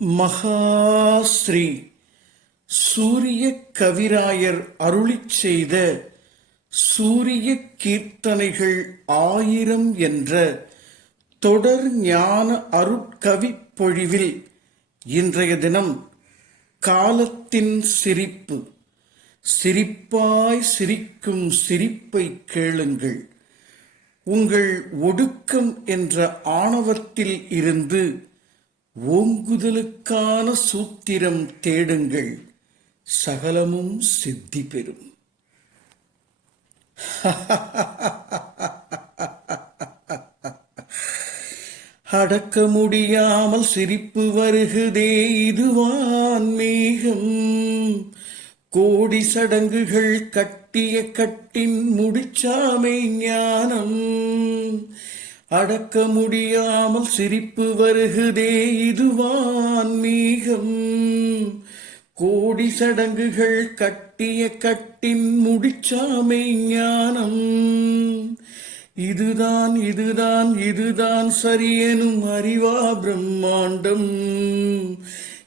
மகாஸ்ரீ. சூரிய கவிராயர் அருளிச் செய்த சூரிய கீர்த்தனைகள் ஆயிரம் என்ற தொடர் ஞான அருட்கவிப்பொழிவில் இன்றைய தினம் காலத்தின் சிரிப்பு. சிரிப்பாய் சிரிக்கும் சிரிப்பை கேளுங்கள். உங்கள் ஒடுக்கம் என்ற ஆணவத்தில் இருந்து ஓங்குதலுக்கான சூத்திரம் தேடுங்கள். சகலமும் சித்தி பெறும். அடக்க முடியாமல் சிரிப்பு வருகுதே இதுவான் மேகம். கோடி சடங்குகள் கட்டிய கட்டின் முடிச்சாமை ஞானம். அடக்க முடியாமல் சிரிப்பு வருகுதே இதுவான் மீகம். கோடி சடங்குகள் கட்டிய கட்டின் முடிச்சாமை ஞானம். இதுதான் இதுதான் இதுதான் சரியனும் அறிவா பிரம்மாண்டம்.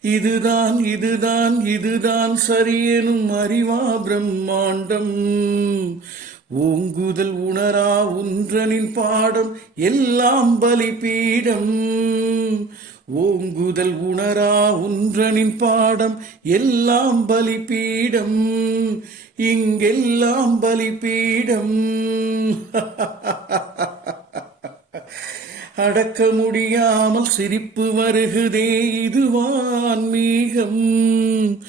இதுதான் இதுதான் இதுதான் சரியனும் அறிவா பிரம்மாண்டம். ஓங்குதல் உணரா உன்றனின் பாடம் எல்லாம் பலிபீடம். ஓங்குதல் உணரா உன்றனின் பாடம் எல்லாம் பலிபீடம். இங்கெல்லாம் பலிபீடம். அடக்க முடியாமல் சிரிப்பு வருகுதே இதுவான் மீகம்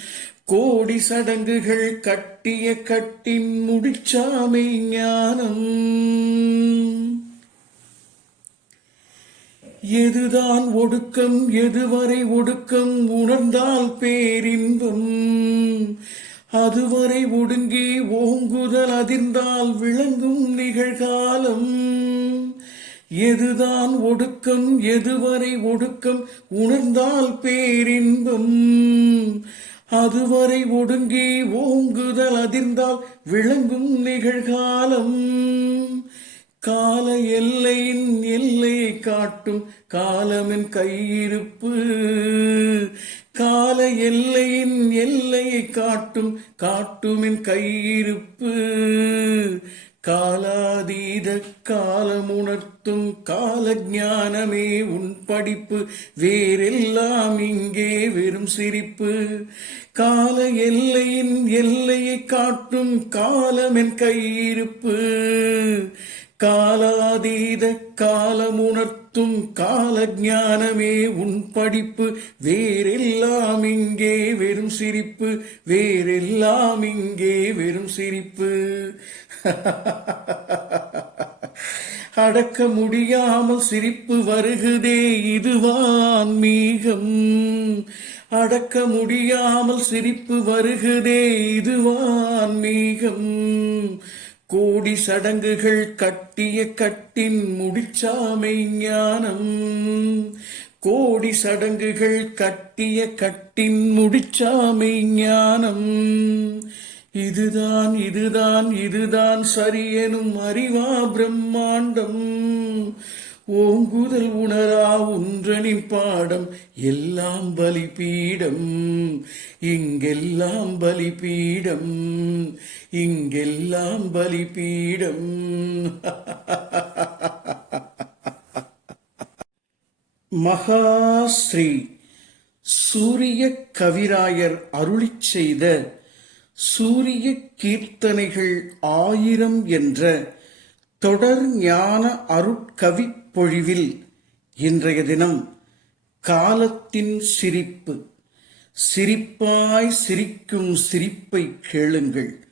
கோடி சடங்குகள் கட்டிய கட்டி முடிச்சாமை ஞானம். எதுதான் ஒடுக்கம் எதுவரை ஒடுக்கம் உணர்ந்தால் பேரின்பம். அதுவரை ஒடுங்கி ஓங்குதல் அதிர்ந்தால் விளங்கும் நிகழ்காலம். எதுதான் ஒடுக்கம் எதுவரை ஒடுக்கம் உணர்ந்தால் பேரின்பம். அதுவரை ஒடுங்கி ஓங்குதல் அதிர்ந்தால் விளங்கும் நிகழ்காலம். கால எல்லையின் எல்லையை காட்டும் காலமின் கையிருப்பு. கால எல்லையின் எல்லையை காட்டும் காட்டுமின் கையிருப்பு. காலாதீத காலமுணர்த்தும் கால ஞானமே உன் படிப்பு. வேறெல்லாம் இங்கே வெறும் சிரிப்பு. கால எல்லையின் எல்லையை காட்டும் காலம் என் கையிருப்பு. காலாதீத காலமுணர்த்தும் கால ஞானமே உன் படிப்பு. வேறெல்லாம் இங்கே வெறும் சிரிப்பு. வேறெல்லாம் இங்கே வெறும் சிரிப்பு. அடக்க முடியாமல் சிரிப்பு வருகுதே இதுவான் மீகம். அடக்க முடியாமல் சிரிப்பு வருகுதே இதுவான் மீகம். கோடி சடங்குகள் கட்டிய கட்டின் முடிச்சாமை ஞானம். கோடி சடங்குகள் கட்டிய கட்டின் முடிச்சாமை ஞானம். இதுதான் இதுதான் இதுதான் சரியெனும் அறிவா பிரம்மாண்டம். ஓங்குதல் உணரா உன்றனின் பாடம் எல்லாம் பலிபீடம். இங்கெல்லாம் பலிபீடம் இங்கெல்லாம் பலிபீடம். மகாஸ்ரீ சூரிய கவிராயர் அருளிச் செய்த சூரிய கீர்த்தனைகள் ஆயிரம் என்ற தொடர் ஞான அருட்கவிப் பொழிவில் இன்றைய தினம் காலத்தின் சிரிப்பு. சிரிப்பாய் சிரிக்கும் சிரிப்பை கேளுங்கள்.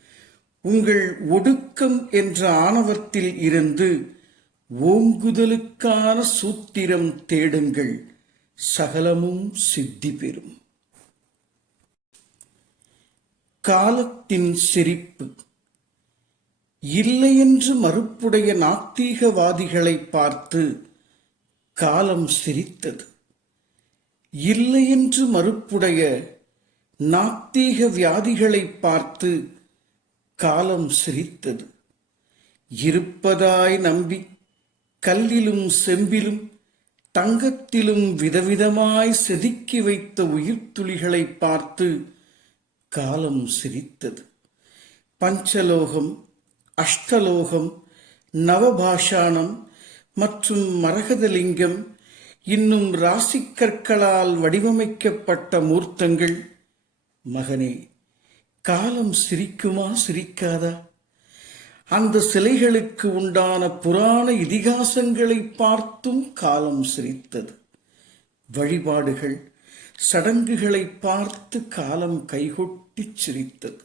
உங்கள் ஒடுக்கம் என்ற ஆணவத்தில் இருந்து ஓங்குதலுக்கான சூத்திரம் தேடுங்கள். சகலமும் சித்தி பெறும். காலத்தின் சிரிப்பு இல்லையென்று மறுப்புடைய நாத்திகவாதிகளை பார்த்து காலம் சிரித்தது இல்லையென்று மறுப்புடைய நாத்திக வியாதிகளை பார்த்து காலம் சிரித்தது இருப்பதாய் நம்பி கல்லிலும் செம்பிலும் தங்கத்திலும் விதவிதமாய் செதுக்கி வைத்த உயிர்த்துளிகளை பார்த்து காலம் சிரித்தது. பஞ்சலோகம் அஷ்டலோகம் நவபாஷாணம் மற்றும் மரகதலிங்கம் இன்னும் ராசிக்கற்களால் வடிவமைக்கப்பட்ட மூர்த்தங்கள். மகனே காலம் சிரிக்குமா சிரிக்காதா? அந்த சிலைகளுக்கு உண்டான புராண இதிகாசங்களை பார்த்தும் காலம் சிரித்தது. வழிபாடுகள் சடங்குகளை பார்த்து காலம் கைகொட்டிச் சிரித்தது.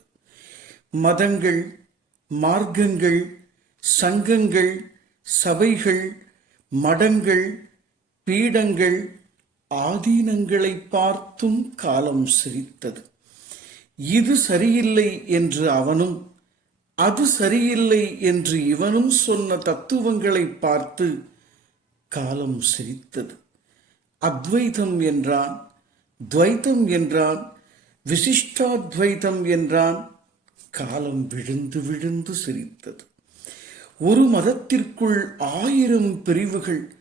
மதங்கள் மார்க்கங்கள் சங்கங்கள் சபைகள் மடங்கள் பீடங்கள் ஆதீனங்களை பார்த்தும் காலம் சிரித்தது. இது சரியில்லை என்று அவனும் அது சரியில்லை என்று இவனும் சொன்ன தத்துவங்களை பார்த்து காலம் சிரித்தது. அத்வைதம் என்றான். துவைத்தம் என்றான் விசிஷ்டாத்வைதம் என்றான் காலம் விழுந்து விழுந்து சிரித்தது. ஒரு மதத்திற்குள் ஆயிரம் பிரிவுகள்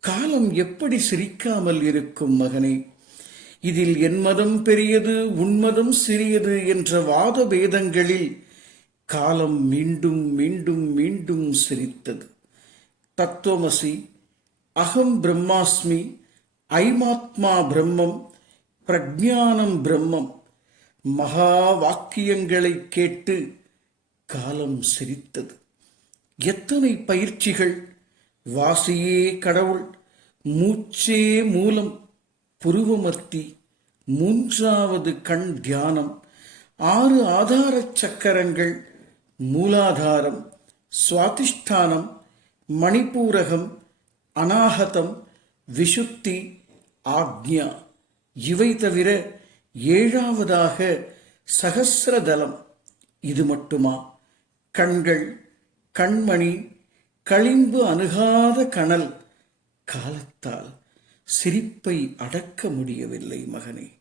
காலம் எப்படி சிரிக்காமல் இருக்கும் மகனே? இதில் என் மதம் பெரியது உன்மதம் சிறியது என்ற வாத பேதங்களில் காலம் மீண்டும் மீண்டும் மீண்டும் சிரித்தது. தத்துவமசி அகம் பிரம்மாஸ்மி ஐமாத்மா பிரம்மம் பிரஜானம் பிரம்மம். மகா வாக்கியங்களை கேட்டு காலம் சிரித்தது. எத்தனை பயிற்சிகள்? வாசியே கடவுள் மூச்சே மூலம் புருவமர்த்தி மூன்றாவது கண் தியானம் ஆறு ஆதார சக்கரங்கள் மூலாதாரம் சுவாதிஷ்டானம் மணிப்பூரகம் அநாகதம் விசுத்தி ஆக்ஞா. இவை தவிர ஏழாவதாக சகசிரதலம். இது மட்டுமா? கண்கள் கண்மணி களிம்பு அணுகாத கணல் காலத்தால் சிரிப்பை அடக்க முடியவில்லை மகனே.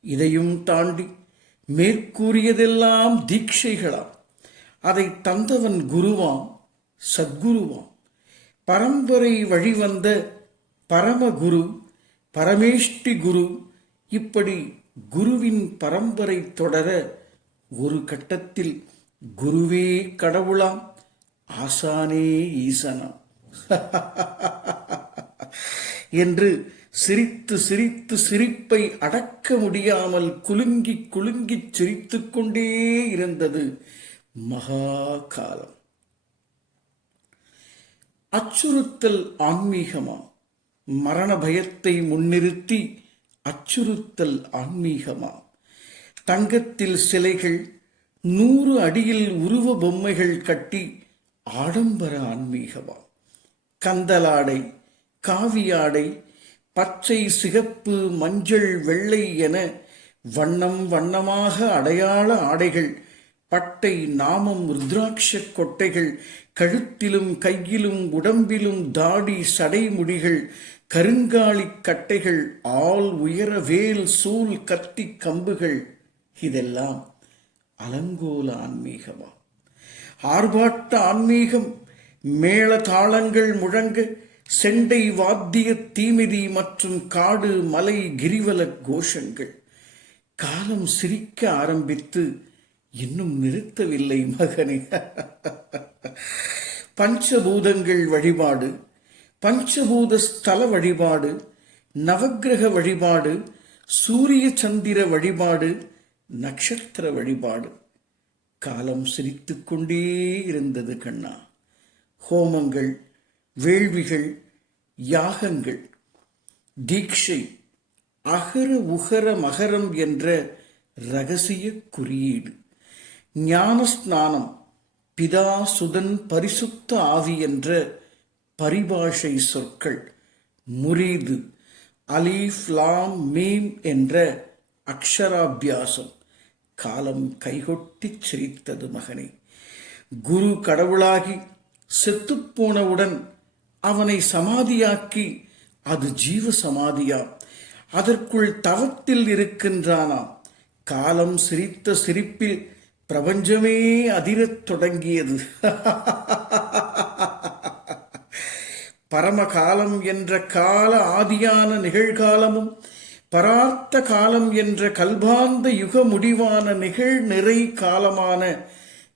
இதையும் தாண்டி மேற்கூறியதெல்லாம் தீட்சைகளாம். அதை தந்தவன் குருவாம் சத்குருவாம். பரம்பரை வழிவந்த பரமகுரு பரமேஷ்டி குரு இப்படி குருவின் பரம்பரை தொடர ஒரு கட்டத்தில் குருவே கடவுளாம் ஆசானே ஈசனாம் என்று சிரித்து சிரித்து சிரிப்பை அடக்க முடியாமல் குலுங்கி குலுங்கிச் சிரித்து கொண்டே இருந்தது மகா காலம் அச்சுறுத்தல் ஆன்மீகமா? மரண பயத்தை முன்னிறுத்தி அச்சுறுத்தல் ஆன்மீகமா தங்கத்தில் சிலைகள் நூறு அடியில் உருவ பொம்மைகள் கட்டி ஆடம்பர ஆன்மீகமா கந்தலாடை காவியாடை பச்சை சிகப்பு மஞ்சள் வெள்ளை என வண்ணம் வண்ணமாக அடையாள ஆடைகள் பட்டை நாமம் ருத்ராட்ச கொட்டைகள் கழுத்திலும் கையிலும் உடம்பிலும் தாடி சடைமுடிகள் கருங்காலி கட்டைகள் ஆள் உயர வேல் சூல் கத்தி கம்புகள். இதெல்லாம் அலங்கோல ஆன்மீகமா? ஆர்ப்பாட்ட ஆன்மீகம் மேள தாளங்கள் முழங்க செண்டை வாத்திய தீமிதி மற்றும் காடு மலை கிரிவல கோஷங்கள். காலம் சிரிக்க ஆரம்பித்து இன்னும் நிறுத்தவில்லை மகனே. பஞ்சபூதங்கள் வழிபாடு பஞ்சபூத ஸ்தல வழிபாடு நவக்கிரக வழிபாடு சூரிய சந்திர வழிபாடு நட்சத்திர வழிபாடு. காலம் சிரித்து கொண்டே இருந்தது கண்ணா. ஹோமங்கள் வேள்விகள் யாகங்கள் தீட்சை அகர உகர மகரம் என்ற ரகசிய குறியீடு. ஞானஸ்நானம் பிதா சுதன் பரிசுத்த ஆவி என்ற பரிபாஷை சொற்கள். முரீது அலீஃப் லாம் மீம் என்ற அக்ஷராபியாசம். காலம் கைகொட்டிச் சிரித்தது மகனே. குரு கடவுளாகி செத்துப்போனவுடன் அவனை சமாதியாக்கி அது ஜீவ சமாதியா அதற்குள் தவத்தில் இருக்கின்றானாம். காலம் சிரித்த சிரிப்பில் பிரபஞ்சமே அதிரத் தொடங்கியது. பரமகாலம் என்ற கால ஆதியான நிகழ்காலமும் பரார்த்த காலம் என்ற கல்பாந்த யுக முடிவான நிகழ் நிறை காலமான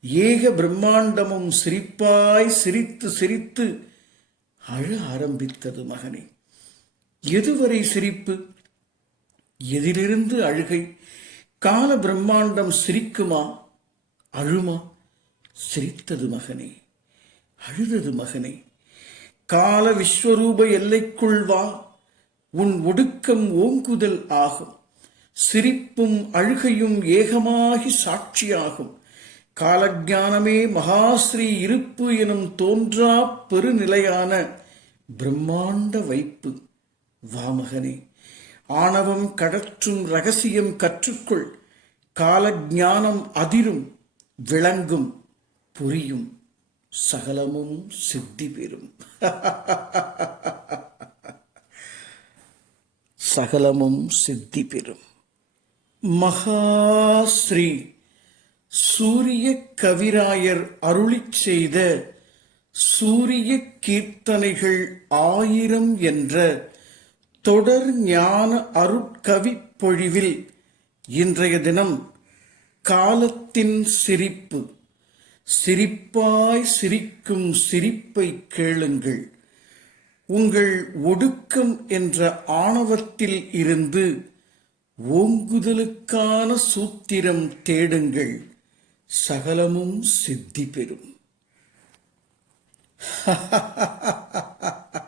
ஏக பிரம்மாண்டமும் சிரிப்பாய் சிரித்து சிரித்து அழ ஆரம்பித்தது மகனே. எதுவரை சிரிப்பு? எதிலிருந்து அழுகை? கால பிரம்மாண்டம் சிரிக்குமா? அழுமா? சிரித்தது மகனே அழுதது மகனே. கால விஸ்வரூப எல்லைக்குள் வா உன் ஒடுக்கம் ஓங்குதல் ஆகும். சிரிப்பும் அழுகையும் ஏகமாகி சாட்சியாகும். காலஜானமே மகாஸ்ரீ இருப்பு எனும் தோன்றா பெருநிலையான பிரம்மாண்ட வைப்பு. வாமகனே ஆணவம் கடற்றும் ரகசியம் கற்றுக்கொள். காலஜானம் அதிரும் விளங்கும் புரியும் சகலமும் சித்தி பெறும். சகலமும் சித்தி பெறும். மகாஸ்ரீ சூரிய கவிராயர் அருளிச் செய்த சூரிய கீர்த்தனைகள் ஆயிரம் என்ற தொடர் ஞான அருட்கவி பொழிவில் இன்றைய தினம் காலத்தின் சிரிப்பு. சிரிப்பாய் சிரிக்கும் சிரிப்பை கேளுங்கள். உங்கள் ஒடுக்கம் என்ற ஆணவத்தில் இருந்து ஓங்குதலுக்கான சூத்திரம் தேடுங்கள். சகலமும் சித்தி பெறும்.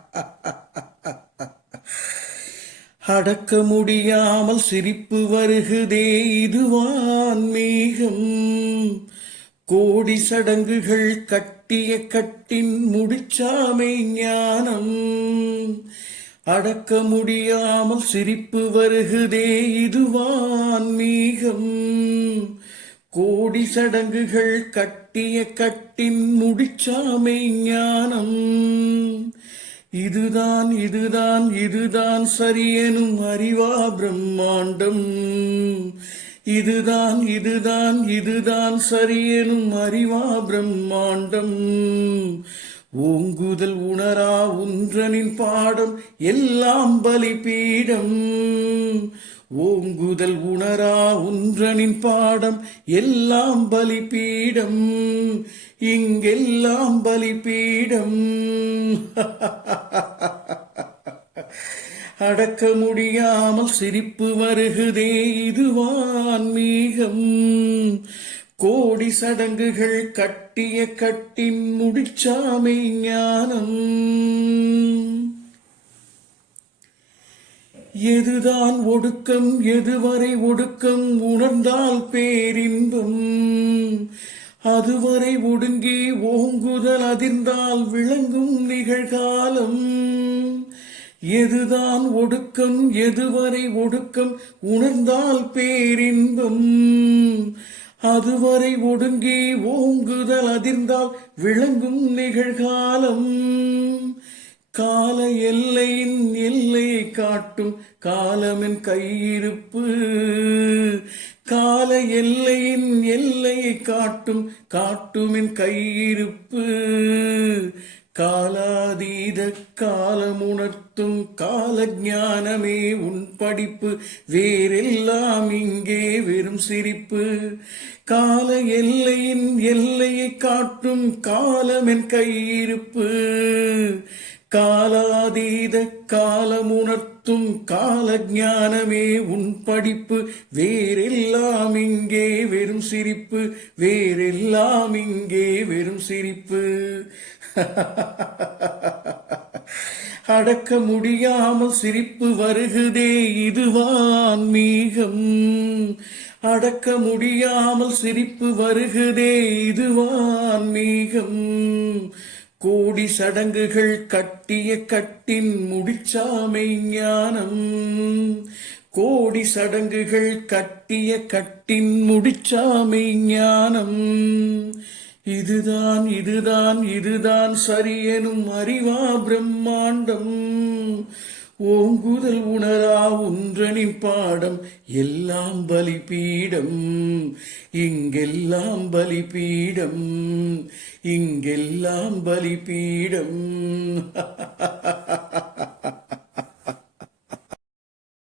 அடக்க முடியாமல் சிரிப்பு வருகுதே இதுவான் மேகம். கோடி சடங்குகள் கட்டிய கட்டின் முடிச்சாமை ஞானம். அடக்க முடியாமல் சிரிப்பு வருகுதே இதுவான் மேகம். கோடி சடங்குகள் கட்டிய கட்டின் முடிச்சாமை ஞானம். இதுதான் இதுதான் இதுதான் சரியெனும் அறிவா பிரம்மாண்டம். இதுதான் இதுதான் இதுதான் சரியெனும் அறிவா பிரம்மாண்டம். ஓங்குதல் உணரா உன்றனின் பாடம் எல்லாம் பலிபீடம். ஓங்குதல் உணரா உன்றனின் பாடம் எல்லாம் பலிபீடம். இங்கெல்லாம் பலிபீடம். அடக்க முடியாமல் சிரிப்பு வருகுதே இது வான்மீகம். கோடி சடங்குகள் கட்டிய கட்டின் முடிச்சாமை ஞானம். எதுதான் ஒடுக்கம் எதுவரை ஒடுக்கம் உணர்ந்தால் பேரின்பம். அதுவரை ஒடுங்கி ஓங்குதல் அதிர்ந்தால் விளங்கும் நிகழ்காலம். எதுதான் ஒடுக்கம் எதுவரை ஒடுக்கம்? உணர்ந்தால் பேரின்பம். அதுவரை ஒடுங்கி ஓங்குதல் அதிர்ந்தால் விளங்கும் நிகழ்காலம். கால எல்லையின் எல்லையை காட்டும் காலமின் கையிருப்பு. கால எல்லையின் எல்லையை காட்டும் காட்டுமின் கையிருப்பு. காலாதீத காலமுணர்த்தும் கால ஞானமே உன் படிப்பு வேறெல்லாம் இங்கே வெறும் சிரிப்பு. கால எல்லையின் எல்லையை காட்டும் காலமென் கையிருப்பு. காலாதீத காலமுணர்த்தும் கால ஞானமே உன் படிப்பு. வேறெல்லாம் இங்கே வெறும் சிரிப்பு. வேறெல்லாம் இங்கே வெறும் சிரிப்பு. அடக்க முடியாமல் சிரிப்பு வருகுதே இதுவான் மீகம். அடக்க முடியாமல் சிரிப்பு வருகுதே இதுவான் மீகம். கோடி சடங்குகள் கட்டிய கட்டின் முடிச்சாமை ஞானம். கோடி சடங்குகள் கட்டிய கட்டின் முடிச்சாமை ஞானம். இதுதான் இதுதான் இதுதான் சரியெனும் அறிவா பிரம்மாண்டம். ஓங்குதல் உணரா உன்றனின் பாடம் எல்லாம் பலிபீடம். இங்கெல்லாம் பலிபீடம் இங்கெல்லாம் பலிபீடம்.